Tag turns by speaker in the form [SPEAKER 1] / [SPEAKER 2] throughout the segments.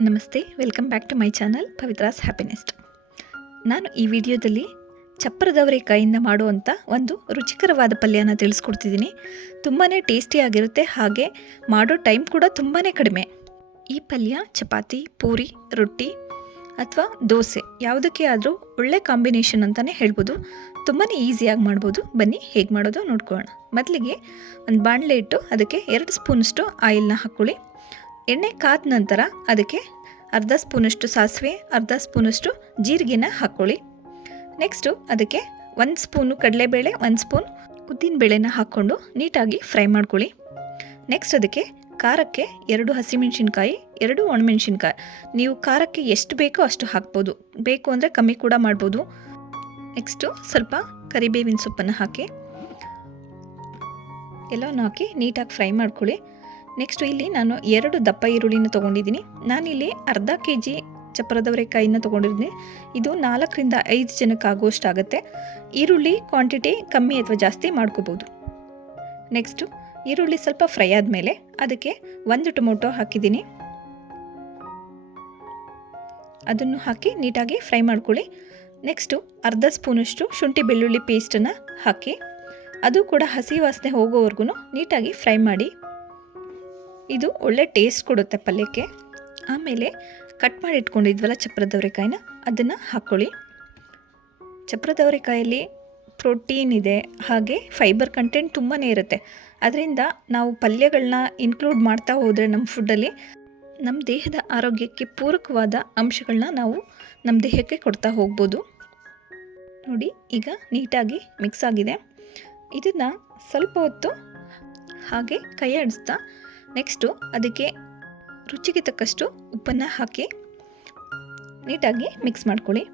[SPEAKER 1] ನಮಸ್ತೆ, welcome back to my channel Pavithra's happiness. ನಾನು ಈ ವಿಡಿಯೋದಲ್ಲಿ ಚಪ್ಪರದವರೆಕಾಯಿಂದ ಮಾಡುವಂಥ ಒಂದು ರುಚಿಕರವಾದ ಪಲ್ಯನ ತಿಳಿಸ್ಕೊಡ್ತಿದ್ದೀನಿ. ತುಂಬಾ ಟೇಸ್ಟಿಯಾಗಿರುತ್ತೆ ಹಾಗೆ ಮಾಡೋ ಟೈಮ್ ಕೂಡ ತುಂಬಾ ಕಡಿಮೆ. ಈ ಪಲ್ಯ, ಚಪಾತಿ, ಪೂರಿ, ರೊಟ್ಟಿ ಅಥವಾ ದೋಸೆ ಯಾವುದಕ್ಕೆ ಆದರೂ ಒಳ್ಳೆ ಕಾಂಬಿನೇಷನ್ ಅಂತಲೇ ಹೇಳ್ಬೋದು. ತುಂಬಾ ಈಸಿಯಾಗಿ ಮಾಡ್ಬೋದು. ಬನ್ನಿ, ಹೇಗೆ ಮಾಡೋದು ನೋಡ್ಕೊಳ್ಳೋಣ. ಮೊದಲಿಗೆ ಒಂದು ಬಾಣಲೆ ಇಟ್ಟು ಅದಕ್ಕೆ ಎರಡು ಸ್ಪೂನಷ್ಟು ಆಯಿಲ್ನ ಹಾಕ್ಕೊಳ್ಳಿ. ಎಣ್ಣೆ ಕಾದ ನಂತರ ಅದಕ್ಕೆ ಅರ್ಧ ಸ್ಪೂನಷ್ಟು ಸಾಸಿವೆ, ಅರ್ಧ ಸ್ಪೂನಷ್ಟು ಜೀರಿಗೆನ ಹಾಕ್ಕೊಳ್ಳಿ ನೆಕ್ಸ್ಟು ಅದಕ್ಕೆ ಒಂದು ಸ್ಪೂನು ಕಡಲೆಬೇಳೆ, ಒಂದು ಸ್ಪೂನ್ ಉದ್ದಿನಬೇಳೆನ ಹಾಕ್ಕೊಂಡು ನೀಟಾಗಿ ಫ್ರೈ ಮಾಡ್ಕೊಳ್ಳಿ. ನೆಕ್ಸ್ಟ್ ಅದಕ್ಕೆ ಖಾರಕ್ಕೆ ಎರಡು ಹಸಿಮೆಣಸಿನ್ಕಾಯಿ, ಎರಡು ಒಣಮೆಣಸಿನ್ಕಾಯಿ. ನೀವು ಖಾರಕ್ಕೆ ಎಷ್ಟು ಬೇಕೋ ಅಷ್ಟು ಹಾಕ್ಬೋದು. ಬೇಕು ಅಂದರೆ ಕಮ್ಮಿ ಕೂಡ ಮಾಡ್ಬೋದು. ನೆಕ್ಸ್ಟು ಸ್ವಲ್ಪ ಕರಿಬೇವಿನ ಸೊಪ್ಪನ್ನು ಹಾಕಿ. ಎಲ್ಲವನ್ನು ಹಾಕಿ ನೀಟಾಗಿ ಫ್ರೈ ಮಾಡ್ಕೊಳ್ಳಿ. ನೆಕ್ಸ್ಟು ಇಲ್ಲಿ ನಾನು ಎರಡು ದಪ್ಪ ಈರುಳ್ಳಿನ ತೊಗೊಂಡಿದ್ದೀನಿ. ನಾನಿಲ್ಲಿ ಅರ್ಧ ಕೆ ಜಿ ಚಪ್ಪರದವರೆಕಾಯಿನ ತೊಗೊಂಡಿದ್ದೀನಿ. ಇದು ನಾಲ್ಕರಿಂದ ಐದು ಜನಕ್ಕೆ ಆಗುವಷ್ಟಾಗುತ್ತೆ ಈರುಳ್ಳಿ ಕ್ವಾಂಟಿಟಿ ಕಮ್ಮಿ ಅಥವಾ ಜಾಸ್ತಿ ಮಾಡ್ಕೋಬೋದು. ನೆಕ್ಸ್ಟು ಈರುಳ್ಳಿ ಸ್ವಲ್ಪ ಫ್ರೈ ಆದಮೇಲೆ ಅದಕ್ಕೆ ಒಂದು ಟೊಮೊಟೊ ಹಾಕಿದ್ದೀನಿ. ಅದನ್ನು ಹಾಕಿ ನೀಟಾಗಿ ಫ್ರೈ ಮಾಡ್ಕೊಳ್ಳಿ. ನೆಕ್ಸ್ಟು ಅರ್ಧ ಸ್ಪೂನಷ್ಟು ಶುಂಠಿ ಬೆಳ್ಳುಳ್ಳಿ ಪೇಸ್ಟನ್ನು ಹಾಕಿ, ಅದು ಕೂಡ ಹಸಿ ವಾಸನೆ ಹೋಗೋವರೆಗೂ ನೀಟಾಗಿ ಫ್ರೈ ಮಾಡಿ. ಇದು ಒಳ್ಳೆ ಟೇಸ್ಟ್ ಕೊಡುತ್ತೆ ಪಲ್ಯಕ್ಕೆ. ಆಮೇಲೆ ಕಟ್ ಮಾಡಿ ಇಟ್ಕೊಂಡಿದ್ವಲ್ಲ ಚಪ್ರದವರೆಕಾಯಿನ, ಅದನ್ನು ಹಾಕ್ಕೊಳ್ಳಿ ಚಪ್ರದವರೆಕಾಯಲ್ಲಿ ಪ್ರೋಟೀನ್ ಇದೆ, ಹಾಗೆ ಫೈಬರ್ ಕಂಟೆಂಟ್ ತುಂಬಾ ಇರುತ್ತೆ. ಅದರಿಂದ ನಾವು ಪಲ್ಯಗಳನ್ನ ಇನ್ಕ್ಲೂಡ್ ಮಾಡ್ತಾ ಹೋದರೆ ನಮ್ಮ ಫುಡ್ಡಲ್ಲಿ ನಮ್ಮ ದೇಹದ ಆರೋಗ್ಯಕ್ಕೆ ಪೂರಕವಾದ ಅಂಶಗಳನ್ನ ನಾವು ನಮ್ಮ ದೇಹಕ್ಕೆ ಕೊಡ್ತಾ ಹೋಗ್ಬೋದು. ನೋಡಿ, ಈಗ ನೀಟಾಗಿ ಮಿಕ್ಸ್ ಆಗಿದೆ. ಇದನ್ನು ಸ್ವಲ್ಪ ಹೊತ್ತು ಹಾಗೆ ಕೈ ನೆಕ್ಸ್ಟು ಅದಕ್ಕೆ ರುಚಿಗೆ ತಕ್ಕಷ್ಟು ಉಪ್ಪನ್ನು ಹಾಕಿ ನೀಟಾಗಿ ಮಿಕ್ಸ್ ಮಾಡ್ಕೊಳ್ಳಿ.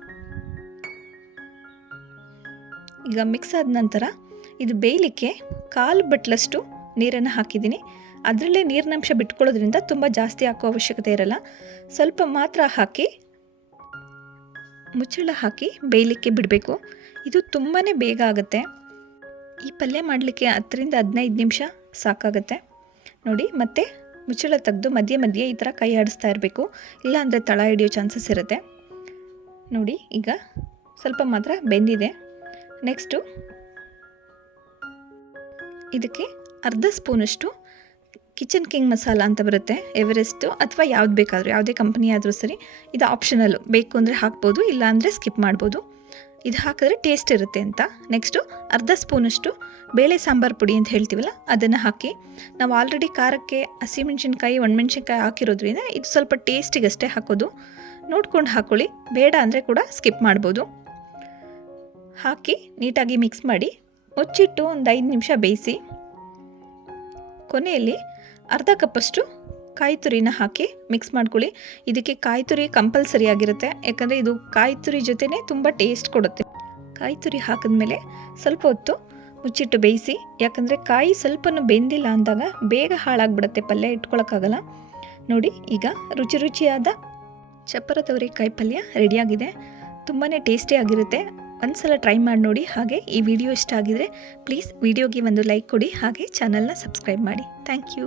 [SPEAKER 1] ಈಗ ಮಿಕ್ಸ್ ಆದ ನಂತರ ಇದು ಬೇಯಲಿಕ್ಕೆ ಕಾಲು ಬಟ್ಲಷ್ಟು ನೀರನ್ನು ಹಾಕಿದ್ದೀನಿ. ಅದರಲ್ಲೇ ನೀರಿನಂಶ ಬಿಟ್ಕೊಳ್ಳೋದ್ರಿಂದ ತುಂಬ ಜಾಸ್ತಿ ಹಾಕೋ ಅವಶ್ಯಕತೆ ಇರಲ್ಲ. ಸ್ವಲ್ಪ ಮಾತ್ರ ಹಾಕಿ ಮುಚ್ಚಳ ಹಾಕಿ ಬೇಯಲಿಕ್ಕೆ ಬಿಡಬೇಕು. ಇದು ತುಂಬಾ ಬೇಗ ಆಗುತ್ತೆ. ಈ ಪಲ್ಯ ಮಾಡಲಿಕ್ಕೆ ಹತ್ತರಿಂದ ಹದಿನೈದು ನಿಮಿಷ ಸಾಕಾಗುತ್ತೆ. ನೋಡಿ, ಮತ್ತೆ ಮುಚ್ಚಳ ತೆಗೆದು ಮಧ್ಯೆ ಮಧ್ಯೆ ಈ ಥರ ಕೈ ಆಡಿಸ್ತಾ ಇರಬೇಕು. ಇಲ್ಲಾಂದರೆ ತಳ ಹಿಡಿಯೋ ಚಾನ್ಸಸ್ ಇರುತ್ತೆ. ನೋಡಿ, ಈಗ ಸ್ವಲ್ಪ ಮಾತ್ರ ಬೆಂದಿದೆ. ನೆಕ್ಸ್ಟು ಇದಕ್ಕೆ ಅರ್ಧ ಸ್ಪೂನಷ್ಟು ಕಿಚನ್ ಕಿಂಗ್ ಮಸಾಲ ಅಂತ ಬರುತ್ತೆ ಎವರೆಸ್ಟು ಅಥವಾ ಯಾವ್ದು ಬೇಕಾದರೂ, ಯಾವುದೇ ಕಂಪನಿ ಆದರೂ ಸರಿ, ಇದು ಆಪ್ಷನಲ್ಲು ಬೇಕು ಅಂದರೆ ಹಾಕ್ಬೋದು ಇಲ್ಲಾಂದರೆ ಸ್ಕಿಪ್ ಮಾಡ್ಬೋದು. ಇದು ಹಾಕಿದ್ರೆ ಟೇಸ್ಟ್ ಇರುತ್ತೆ ಅಂತ. ನೆಕ್ಸ್ಟು ಅರ್ಧ ಸ್ಪೂನಷ್ಟು ಬೇಳೆ ಸಾಂಬಾರು ಪುಡಿ ಅಂತ ಹೇಳ್ತೀವಲ್ಲ, ಅದನ್ನು ಹಾಕಿ. ನಾವು ಆಲ್ರೆಡಿ ಖಾರಕ್ಕೆ ಹಸಿಮೆಣ್ಸಿನ್ಕಾಯಿ ಒಣಮೆಣ್ಸಿನ್ಕಾಯಿ ಹಾಕಿರೋದ್ರಿಂದ ಇದು ಸ್ವಲ್ಪ ಟೇಸ್ಟಿಗಷ್ಟೇ ಹಾಕೋದು. ನೋಡ್ಕೊಂಡು ಹಾಕ್ಕೊಳ್ಳಿ ಬೇಡ ಅಂದರೆ ಕೂಡ ಸ್ಕಿಪ್ ಮಾಡ್ಬೋದು. ಹಾಕಿ ನೀಟಾಗಿ ಮಿಕ್ಸ್ ಮಾಡಿ. ಮುಚ್ಚಿಟ್ಟು ಒಂದು ಐದು ನಿಮಿಷ ಬೇಯಿಸಿ. ಕೊನೆಯಲ್ಲಿ ಅರ್ಧ ಕಪ್ಪಷ್ಟು ಕಾಯಿ ತುರಿನ ಹಾಕಿ ಮಿಕ್ಸ್ ಮಾಡ್ಕೊಳ್ಳಿ. ಇದಕ್ಕೆ ಕಾಯಿ ತುರಿ ಕಂಪಲ್ಸರಿ ಆಗಿರುತ್ತೆ. ಯಾಕಂದರೆ ಇದು ಕಾಯಿ ತುರಿ ತುಂಬ ಟೇಸ್ಟ್ ಕೊಡುತ್ತೆ. ಕಾಯಿ ತುರಿ ಹಾಕಿದ್ಮೇಲೆ ಸ್ವಲ್ಪ ಹೊತ್ತು ಮುಚ್ಚಿಟ್ಟು ಬೇಯಿಸಿ, ಯಾಕಂದರೆ ಕಾಯಿ ಸ್ವಲ್ಪನೂ ಬೆಂದಿಲ್ಲ ಅಂದಾಗ ಬೇಗ ಹಾಳಾಗ್ಬಿಡುತ್ತೆ, ಪಲ್ಯ ಇಟ್ಕೊಳಕ್ಕಾಗಲ್ಲ. ನೋಡಿ, ಈಗ ರುಚಿ ರುಚಿಯಾದ ಚಪ್ಪರ ಕಾಯಿ ಪಲ್ಯ ರೆಡಿಯಾಗಿದೆ. ತುಂಬಾ ಟೇಸ್ಟಿಯಾಗಿರುತ್ತೆ ಒಂದು ಸಲ ಟ್ರೈ ಮಾಡಿ ನೋಡಿ ಹಾಗೆ ಈ ವಿಡಿಯೋ ಇಷ್ಟ ಆಗಿದರೆ ಪ್ಲೀಸ್ ವಿಡಿಯೋಗೆ ಒಂದು ಲೈಕ್ ಕೊಡಿ, ಹಾಗೆ ಚಾನಲ್ನ ಸಬ್ಸ್ಕ್ರೈಬ್ ಮಾಡಿ. Thank you